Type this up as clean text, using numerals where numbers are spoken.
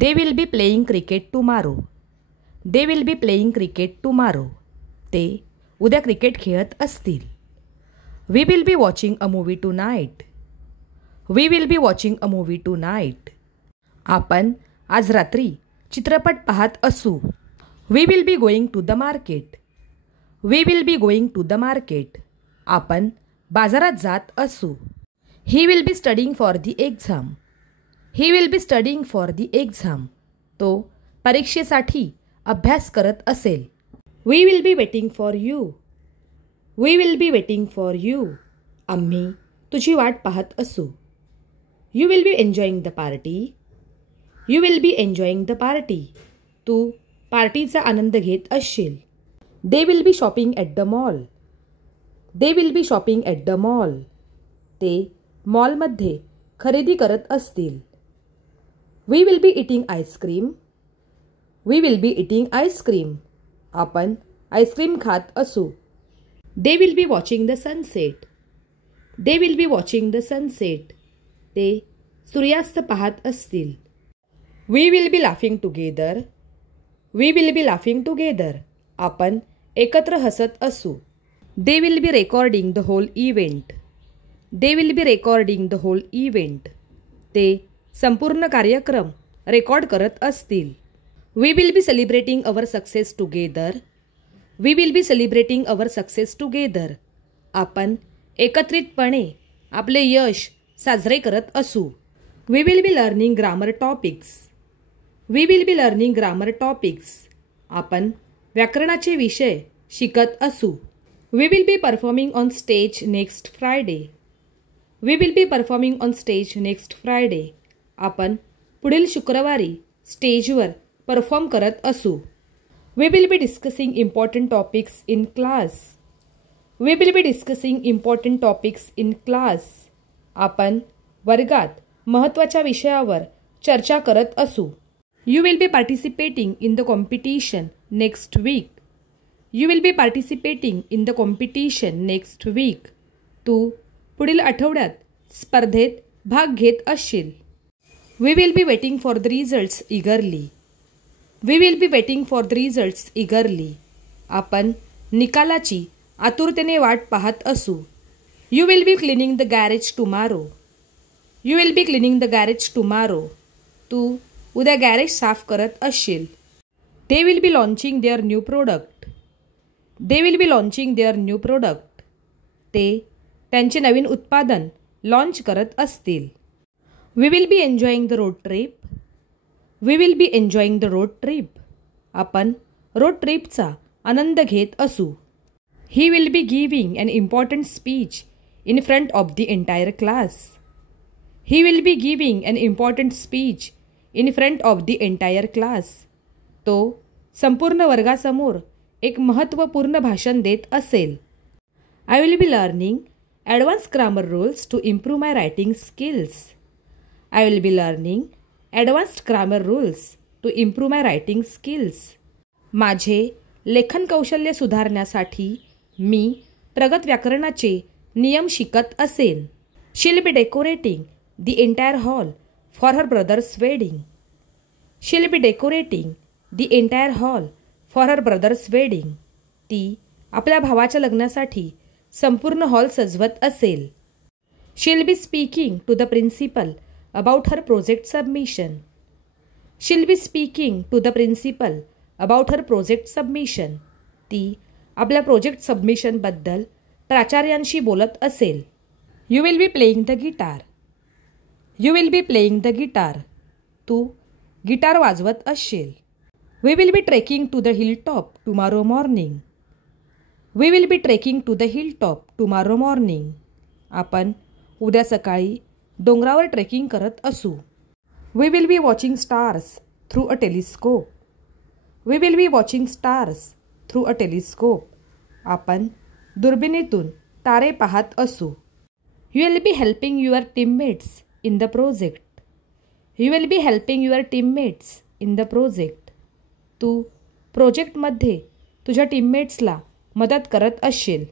They will be playing cricket tomorrow. They will be playing cricket tomorrow. ते उद्या cricket खेळत असतील. We will be watching a movie tonight. We will be watching a movie tonight. आपण आज रात्री चित्रपट पाहत असू. We will be going to the market. We will be going to the market. आपण बाजारात जात असू. He will be studying for the exam. He will be studying for the exam. तो परीक्षेसाठी अभ्यास करत असेल. We will be waiting for you. We will be waiting for you. आम्ही तुझी वाट पाहत असू. You will be enjoying the party. You will be enjoying the party. तू पार्टीचा आनंद घेत असशील. They will be shopping at the mall. They will be shopping at the mall. ते मॉलमध्ये खरेदी करत असतील. We will be eating ice cream. We will be eating ice cream. आपण ice cream खात असू. They will be watching the sunset. They will be watching the sunset. ते सूर्यास्त पाहत असतील. We will be laughing together. We will be laughing together. आपण एकत्र हसत असू. They will be recording the whole event. They will be recording the whole event. ते संपूर्ण कार्यक्रम रेकॉर्ड करत असतील. We will be celebrating our success together. We will be celebrating our success together. आपण एकत्रितपणे आपले यश साजरे करत असू. We will be learning grammar topics. We will be learning grammar topics. आपण व्याकरणाचे विषय शिकत असू. We will be performing on stage next Friday. We will be performing on stage next Friday. आपण पुढील शुक्रवारी स्टेजवर परफॉर्म करत असू. We will be discussing important topics in class. We will be discussing important topics in class. आपण वर्गात महत्त्वाच्या विषयावर चर्चा करत असू. You will be participating in the competition next week. You will be participating in the competition next week. तू पुढील आठवड्यात स्पर्धेत भाग घेत असशील. We will be waiting for the results eagerly. We will be waiting for the results eagerly. आपण निकालाची आतुरतेने वाट पाहत असू. You will be cleaning the garage tomorrow. You will be cleaning the garage tomorrow. तू उद्या गॅरेज साफ करत असशील. They will be launching their new product. They will be launching their new product. ते त्यांचे नवीन उत्पादन लॉन्च करत असतील. We will be enjoying the road trip. We will be enjoying the road trip. आपण रोड ट्रिपचा आनंद घेत असू. He will be giving an important speech in front of the entire class. He will be giving an important speech in front of the entire class. तो संपूर्ण वर्गासमोर एक महत्त्वपूर्ण भाषण देत असेल. I will be learning advanced grammar rules to improve my writing skills. I will be learning advanced grammar rules to improve my writing skills. माझे लेखन कौशल्य सुधारण्यासाठी मी प्रगत व्याकरणाचे नियम शिकत असेन. She'll be decorating the entire hall for her brother's wedding. She'll be decorating the entire hall for her brother's wedding. ती आपल्या भावाच्या लग्नासाठी संपूर्ण हॉल सजवत असेल. She'll be speaking to the principal about her project submission. She'll be speaking to the principal about her project submission. ती आपल्या project सबमिशनबद्दल प्राचार्यांशी बोलत असेल. You will be playing the guitar. You will be playing the guitar. तू guitar वाजवत असशील. We will be trekking to the hilltop tomorrow morning. We will be trekking to the hilltop tomorrow morning. आपण उद्या सकाळी डोंगरावर trekking करत असू. We will be watching stars through a telescope. We will be watching stars through a telescope. आपण दुर्बिणीतून तारे पाहत असू. You will be helping your teammates in the project. You will be helping your teammates in the project. तू प्रोजेक्टमध्ये तुझ्या टीममेट्सला मदत करत असशील.